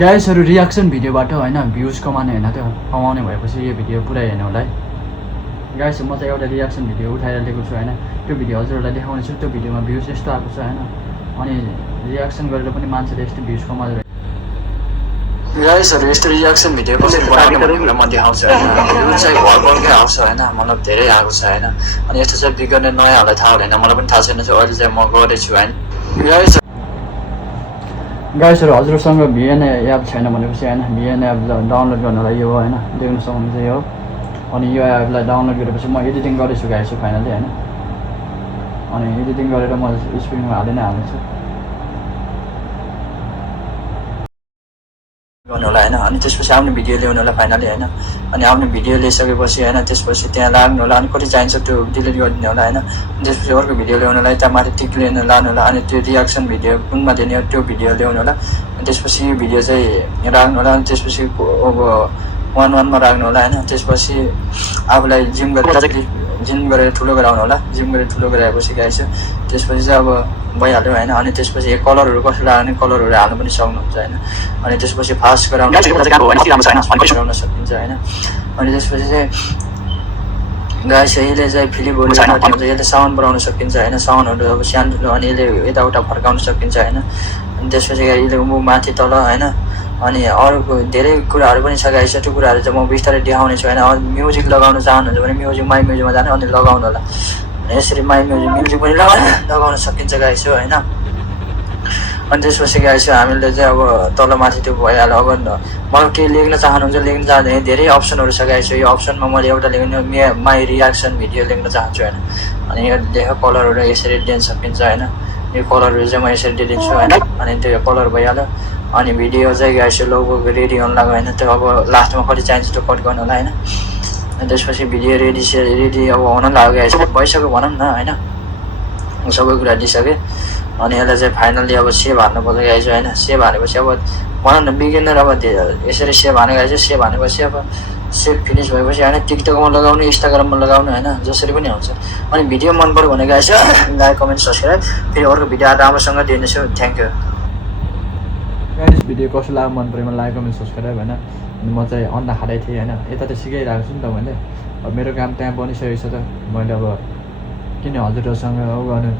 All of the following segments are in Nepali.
गाइसहरु रियाक्सन भिडियोबाट हैन भ्युज कमाउने हैन त्यो कमाउने भएपछि यो भिडियो पुरा हेर्नु होला है गाइस म चाहिँ एउटा रियाक्सन भिडियो उठाएर ल्याएको छु हैन त्यो भिडियो हजुरहरुलाई देखाउने छु त्यो भिडियोमा भ्युज यस्तो आएको छ हैन अनि रियाक्सन गरेर पनि मान्छेले यस्तो भ्युज कमाउँदै गाइसहरु यस्तो रियाक्सन भिडियो कसरी बनाउने भनेर म देखाउँछु हैन यो चाहिँ भरभरकै आउँछ हैन मतलब धेरै आएको छ हैन अनि यस्तो चाहिँ बिग्रने नयाँहरुलाई थाहा हुँदैन मलाई पनि थाहा छैन अहिले चाहिँ म गरेछु हैन गाइसहरु हजुरसँग भिएन एप छैन भनेपछि हैन भिएन एप डाउनलोड गर्नलाई यो हैन देख्न सक्नुहुन्छ यो अनि यो एपलाई डाउनलोड गरेपछि म एडिटिङ गर्दैछु गाइस फाइनली हैन अनि एडिटिङ गरेर म स्क्रिनमा हाल्दै नै हाल्नेछु गर्नु होला हैन अनि त्यसपछि आफ्नो भिडियो ल्याउनु होला फाइनली हैन अनि आफ्नो भिडियो ल्याइसकेपछि हैन त्यसपछि त्यहाँ लाग्नु होला अनि कति चाहिन्छ त्यो डिलिट गरिदिनु होला हैन त्यसपछि अर्को भिडियो ल्याउनलाई त्यहाँ माथि टिक लिन लानु होला अनि त्यो रियाक्सन भिडियो कुनमा दिने त्यो भिडियो ल्याउनु होला अनि त्यसपछि यो भिडियो चाहिँ राख्नु होला अनि त्यसपछि अब 1 मा राख्नु होला हैन त्यसपछि आफुलाई जिम गरेर ठुलो गराउनु होला जिम गरेर ठुलो गराएपछि गाइस त्यसपछि चाहिँ अब भइहाल्यो हैन अनि त्यसपछि कलरहरु कसरी हाल्ने कलरहरु हाल्नु पनि सक्नुहुन्छ हैन अनि त्यसपछि फास्ट गराउन सकिन्छ हैन अनि त्यसपछि चाहिँ गाइस यसले चाहिँ फिलिपहरु हुन्छ यसले साउन्ड बढाउन सकिन्छ हैन साउन्डहरु अब सानो अनि यसले यताउता फर्काउन सकिन्छ हैन अनि त्यसपछि यसले माथि तल हैन अनि अरुको धेरै कुराहरु पनि छ गाइस त्यो कुराहरु चाहिँ म विस्तारै देखाउने छु हैन म्युजिक लगाउन चाहनुहुन्छ भने म्युजिक माइ म्युजिकमा जाने अनि लगाउनु होला यसरी माइ म्युजिक पनि लगाउन सकिन्छ गाइस हैन अनि त्यसपछि गाइस हामीले चाहिँ अब तल माथि त्यो भइहाल्यो अब मलाई के लेख्न चाहनुहुन्छ लेख्न चाहँदा धेरै अप्सनहरु छ गाइस यो अप्सनमा मैले एउटा लेख्नु माइ रियाक्सन भिडियो लेख्न चाहन्छु हैन अनि यो लेख कलरहरु यसरी दिन सकिन्छ हैन यो कलरहरु चाहिँ म यसरी दिन्छु हैन अनि त्यो कलर भइहाल्यो अनि भिडियो चाहिँ गाइस लोगो रेडी हुन लाग्यो हैन त्यो अब लास्टमा कति चाहिन्छ त्यो कट गर्नु होला हैन अनि त्यसपछि भिडियो रेडी अब हुन लाग्यो गाइस भइसक्यो भनौं न हैन सबै कुरा दिइसके अनि यसलाई चाहिँ फाइनली अब सेभ हाल्नु पर्छ गाइस हैन सेभ हालेपछि अब भनौं न बिगिनर अब यसरी सेभ हाने गाइस सेभ हानेपछि अब सेभ फिनिश भएपछि हैन टिकटकमा लगाउने इन्स्टाग्राममा लगाउने हैन जसरी पनि हुन्छ अनि भिडियो मन पर्यो भने गाइस लाइक कमेन्ट सब्स्क्राइब फेरि अर्को भिडियो राम्रोसँग दिनेछु थ्यांक यू गाइस भिडियो कसो लाग्यो मन परेमा लाइक कमेन्ट सब्स्क्राइब हैन म चाहिँ अन्डा खाँदै थिएँ हैन यता त सिकाइरहेको छु नि त मैले अब मेरो काम त्यहाँ बनिसकेको छ त मैले अब किन हजुरहरुसँग गर्नु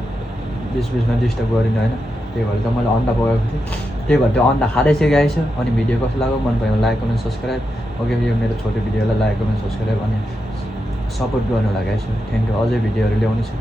बिचमा डिस्टर्ब गरिन हैन त्यही भएर त मैले अन्डा पकाएको थिएँ त्यही भएर त्यो अन्डा खाँदै थिएँ गाइस अनि भिडियो कसो लाग्यो मन परेमा लाइक कमेन्ट सब्स्क्राइब ओके यो मेरो छोटो भिडियोलाई लाइक कमेन्ट सब्स्क्राइब अनि सपोर्ट गर्नु होला गाइस थ्यांक यू अझै भिडियोहरु ल्याउने छु